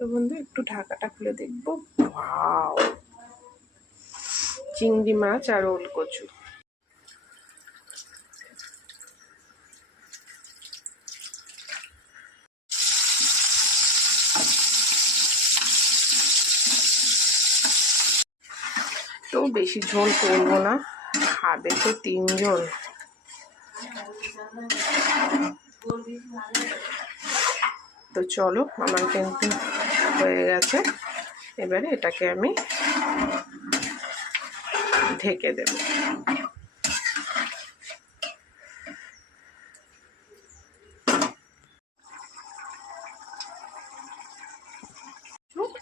তো বন্ধু একটু ঢাকাটা খুলে দেখবো। ওয়াও, চিংড়ি মাছ আর ওল কচু। তো বেশি ঝোল করবো না, খাবে তো 3 জন। তো চলো, আমার কিন্তু হয়ে গেছে। এবারে এটাকে আমি ঢেকে দেব।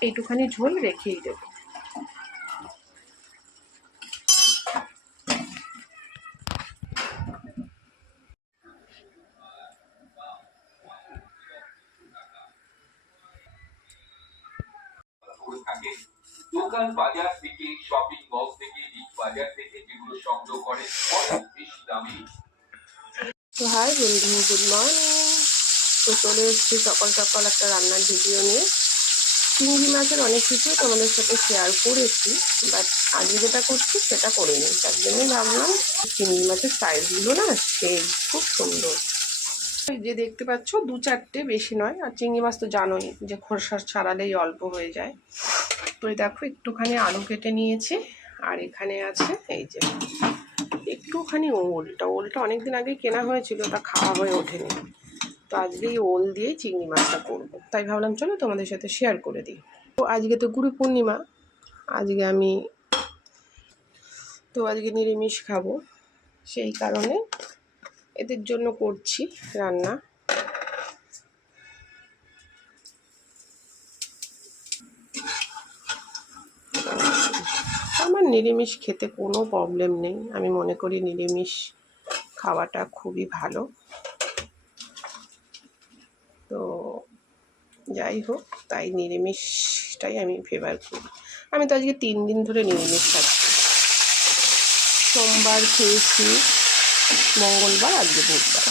এইটুখানি ঝোল রেখেই দেব। দোকান বাজার থেকে, শপিং মল থেকে, বিগ বাজার থেকে যেগুলো সংগ্রহ করে অনেক বেশি দামি। তো হাই বন্ধু, গুড মর্নিং। তো চলে এসেছি সকাল সকাল একটা রান্নার ভিডিও নিয়ে। চিংড়ি মাছের অনেক কিছু তোমাদের সাথে শেয়ার করেছি, বাট আজকে যেটা করছি সেটা করিনি। তার জন্যই ভাবলাম, চিংড়ি মাছের সাইজগুলো না সেই খুব সুন্দর। যে দেখতে পাচ্ছ 2-4টে, বেশি নয়। আর চিংড়ি মাছ তো জানোই যে খোসা ছাড়ালেই অল্প হয়ে যায়। তো দেখো একটুখানি আলু কেটে নিয়েছি। আর এখানে আছে এই যে একটুখানি ওলটা অনেকদিন আগে কেনা হয়েছিল, তা খাওয়া হয়ে ওঠেনি। তো আজকে এই ওল দিয়ে চিংড়ি মাছটা করবো, তাই ভাবলাম চলো তোমাদের সাথে শেয়ার করে দিই। তো আজকে তো গুরু পূর্ণিমা, আজকে আজকে নিরামিষ খাবো, সেই কারণে এদের জন্য করছি রান্না। আমার নিরামিষ খেতে কোনো প্রবলেম নেই, আমি মনে করি নিরামিষ খাওয়াটা খুবই ভালো। তো যাই হোক, তাই নিরামিষটাই আমি ফেভার করি। আমি তো আজকে 3 দিন ধরে নিরামিষ খাচ্ছি। সোমবার খেয়েছি, মঙ্গলবার, আজকে বুধবার।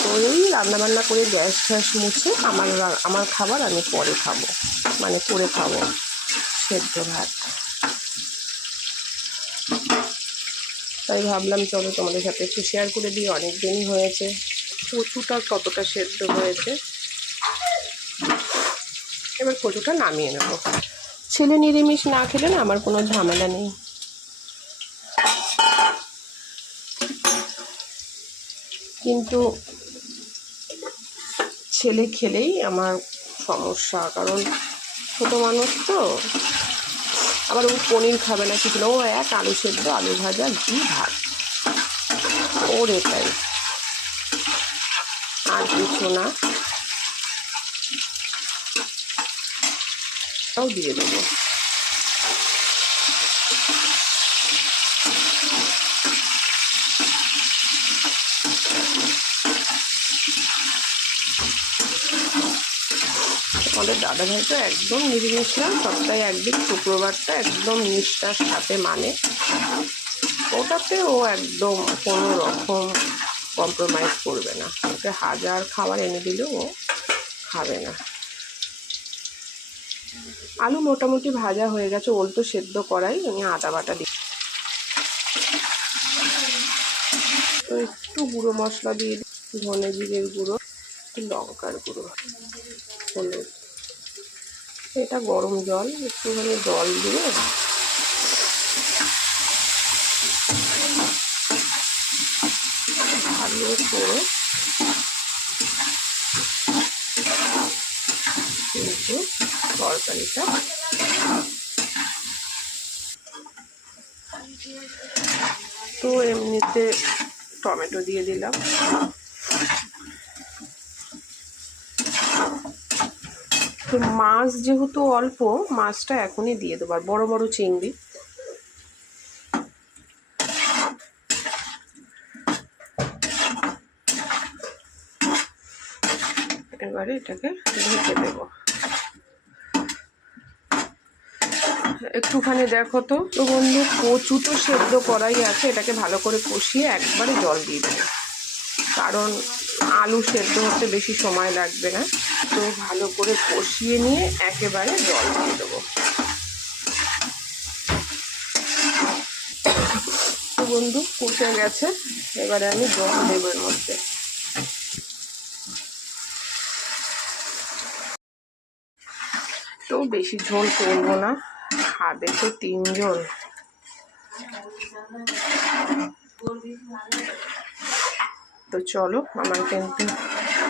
তো এই রান্নাবান্না করে গ্যাস মুছে আমার খাবার আমি পরে খাবো, মানে করে খাবো সেদ্ধ ভাত। তাই ভাবলাম চলো তোমাদের সাথে একটু শেয়ার করে দিই। অনেক দিনই হয়েছে। কচুটা কতটা সেদ্ধ হয়েছে, এবার কচুটা নামিয়ে নেব। ছেলে নিরামিষ না খেলে না আমার কোনো ঝামেলা নেই, কিন্তু ছেলে খেলেই আমার সমস্যা। কারণ ছোটো মানুষ তো, আবার ও পনির খাবে না কিছু না, ও এক আলু সেদ্ধ, আলু ভাজা, ঘি, ভাত, ওর এটাই, আর কিছু না। তাও দিয়ে দেবো। আমাদের দাদাভাই তো একদম নিরামিষ না, সপ্তাহে একদিন শুক্রবারটা একদম নিষ্ঠার সাথে মানে। ওটাতে ও একদম কোনো রকম কম্প্রোমাইজ করবে না। ওকে 1000 খাবার এনে দিলেও ও খাবে না। আলু মোটামুটি ভাজা হয়ে গেছে, ওল তো সেদ্ধ করাই, আমি আদা বাটা দিই। তো একটু গুঁড়ো মশলা দিয়ে দিই, ধনে জিরের গুঁড়ো, লঙ্কার গুঁড়ো, হলুদ। এটা গরম জল, একটুখানি জল দিয়ে ভালো করে কিন্তু তরকারিটা তো এমনিতে টমেটো দিয়ে দিলাম। তো মাছ যেহেতু অল্প, মাছটা এখনই দিয়ে দেবো। আর বড় বড় চিংড়ি, এবারে এটাকে ঢেকে দেব। একটুখানি দেখো তো বন্ধু, কচু তো সেদ্ধ করাই আছে, এটাকে ভালো করে কষিয়ে একবারে জল দিয়ে দেবো। কারণ আলু সেদ্ধ হতে বেশি সময় লাগবে না। তো ভালো করে কষিয়ে নিয়ে একেবারে জল দিয়ে দেবো। তো বন্ধু কষে গেছে, এবারে আমি জল দেবো এর মধ্যে। তো বেশি ঝোল করবো না, খাবে তো 3 জন। তো চলো, আমার কিন্তু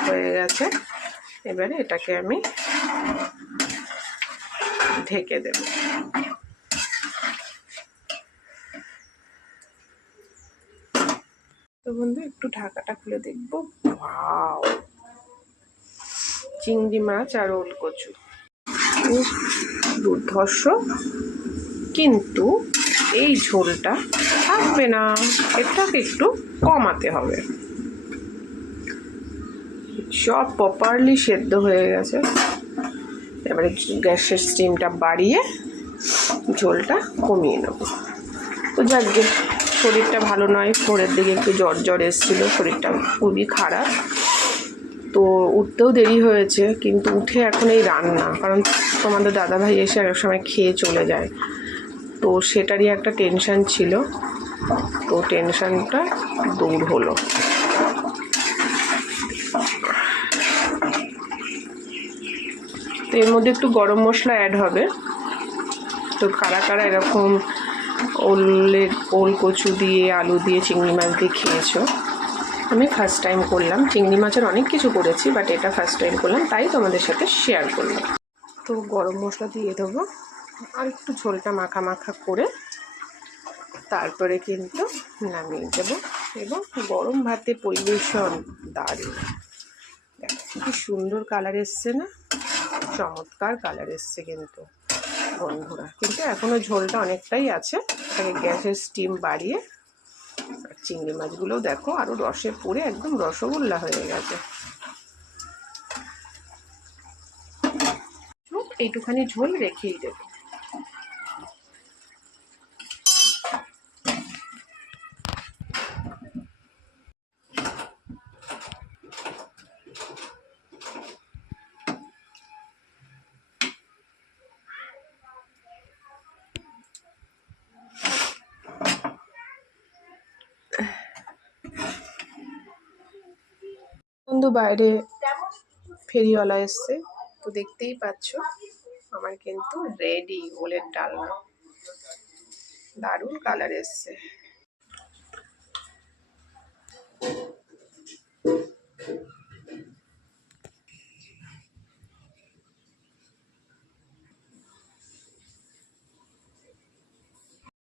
হয়ে গেছে। এবারে এটাকে আমি ঢেকে দেব। তো বন্ধু একটু ঢাকাটা খুলে দেখবো। ওয়াও, চিংড়ি মাছ আর ওল কচু দুর্ধর্ষ। কিন্তু এই ঝোলটা থাকবে না, এটাকে একটু কমাতে হবে। সব প্রপারলি সেদ্ধ হয়ে গেছে। এবারে গ্যাসের স্টিমটা বাড়িয়ে ঝোলটা কমিয়ে নেব। তো যাকগে, শরীরটা ভালো নয়, ভোরের দিকে একটু জ্বর জ্বর এসেছিলো, শরীরটা খুবই খারাপ। তো উঠতেও দেরি হয়েছে, কিন্তু উঠে এখন এই রান্না, কারণ তোমাদের দাদাভাই এসে এক সময় খেয়ে চলে যায়, তো সেটারই একটা টেনশান ছিল। তো টেনশানটা দূর হলো। তো এর মধ্যে একটু গরম মশলা অ্যাড হবে। তো কারা কারা এরকম ওল কচু দিয়ে, আলু দিয়ে, চিংড়ি মাছ দিয়ে খেয়েছো? আমি ফার্স্ট টাইম করলাম। চিংড়ি মাছের অনেক কিছু করেছি, বাট এটা ফার্স্ট টাইম করলাম, তাই তোমাদের সাথে শেয়ার করলাম। তো গরম মশলা দিয়ে দেবো, আর একটু ঝোলটা মাখা মাখা করে তারপরে কিন্তু নামিয়ে দেবো। এবং গরম ভাতে পরিবেশন দারুণ। দেখো কি সুন্দর কালার এসছে না, চমৎকার কালার এসছে কিন্তু বন্ধুরা। কিন্তু এখনো ঝোলটা অনেকটাই আছে, এটাকে গ্যাসের স্টিম বাড়িয়ে, আর চিংড়ি মাছগুলোও দেখো আরো রসে পড়ে একদম রসগোল্লা হয়ে গেছে। এইটুখানি ঝোল রেখেই দেবো। বন্ধু বাইরে ফেরিওয়ালা এসছে, তো দেখতেই পাচ্ছ আমার কিন্তু রেডি ওলের ডালনা। দারুণ কালার এসছে।